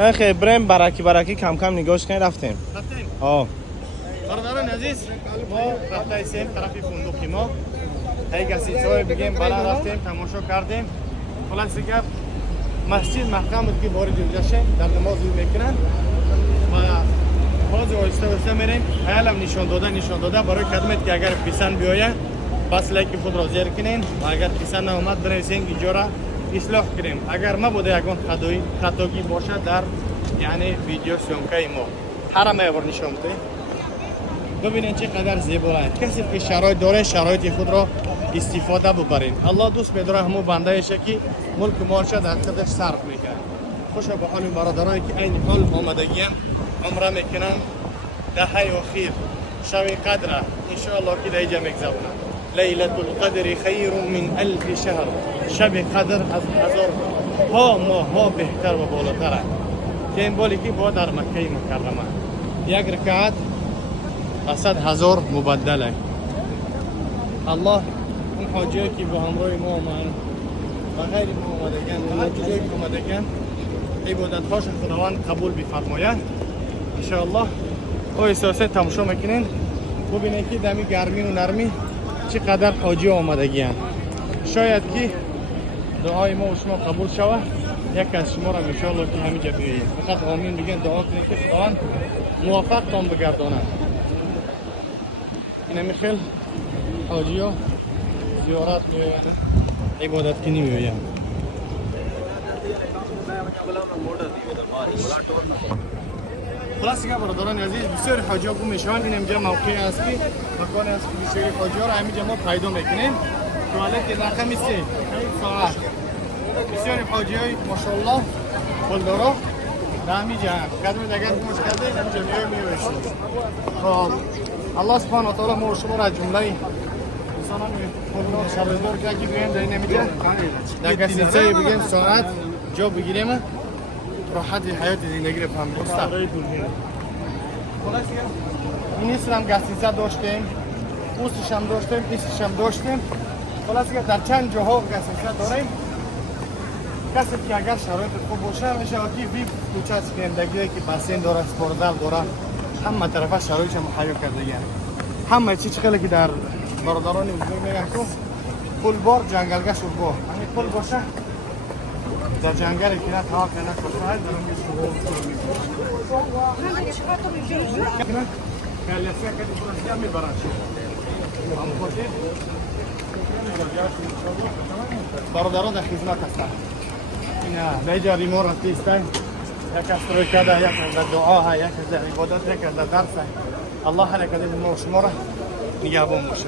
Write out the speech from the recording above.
خیلی بریم برکی کم کم نگاش کنیم رفتیم. آه. برادران عزیز ما رفته ایستیم طرف فندقی ما. هی کسی چای بگیم بالا رفتیم تماشا کردیم. خلاصه گپ مسجد محکم بود که وارد اینجا شه در نماز میکنن و باز آهسته میریم. حالم نشان داده برای خدمت که اگر پیسن بیاید بس لایک خود را زیر کنین و اگر پیسن نامد بنویسین اینجا را اصلاح کنیم. اگر ما بوده یگان خطاگی باشد در یعنی ویدیو سیمکای ما حرم ایور نشان بده. ببینید چقدر زیباست. کسی که شرایط داره شرایط خود را استفاده ببرین. الله دوست می‌داره همو بنده‌اش که ملک مارشه در خودش صرف میکنه. خوشا به حال برادرانی که این حال آمدگی هم عمره میکنن دهه اخیر شب قدر ان شاء الله که دیگه میگذرونن. لیلة القدر خیر من الف شهر. شب قدر از هزار ها ماه ها بهتر و بالاتر است. که این بالی که با در مکه مکرمه یک رکعت 100,000 مبدل است. الله اون حاجی که به همراه ما اومدن و غیر ما اومدگن و هر جایی که اومدگن عبادت‌هاش خداوند قبول بفرماید ان شاء الله. او احساسه تماشا میکنین ببینید که دمی گرمی و نرمی چقدر حاجی آمدگیان. شاید که دعای ما و شما قبول شود یک از شما را ان شاء الله که همینجا بیایید. فقط آمین بگین دعا کنید که خداوند موفق تان بگرداند. این میخیل حاجی ها زیارت میآیند عبادت کنی میآیند. خلاص که برادران عزیز بسیار حاجی ها گم میشوند. این اینجا موقعی است که مکان است که بسیاری حاجی ها را همینجا ما پیدا میکنیم. توالت رقم 3 ساعت بسیار حاجی های ماشاءالله پولدارا در همینجا قدم دیگر گوش کرده همینجا میوشید. خب الله سبحانه و تعالی ما و شما را جمله انسانان پولدار شرایطدار که بیایم در این همینجا در گسیسه بگیم ساعت جا بگیریم راحت حیات زندگی رو فهم بستر. این ایست هم گسیسه داشتیم، اوستش هم داشتیم، ایستش هم داشتیم. خلاص که در چند جاها گسیسه داریم. کسی که اگر شرایط خوب باشه میشه که وی کوچه زندگی که بسین داره، اسپوردال داره، همه طرفه شرایطش مهیا کرده. همه چی چقدر که در برادران بزرگ میگن که پول بار جنگلگه شد با همین پول باشه در جنگل که نه تا کنه خوشحال دارم که شروع کنم کلیسیا که درستی هم میبرن برادران در خدمت هستند. این دیجا ریمو رفتی استن یک از روی کده، یک از دعا، یک از عبادت، یک از درس. الله هر کدوم ما شما را نگهبان باشه.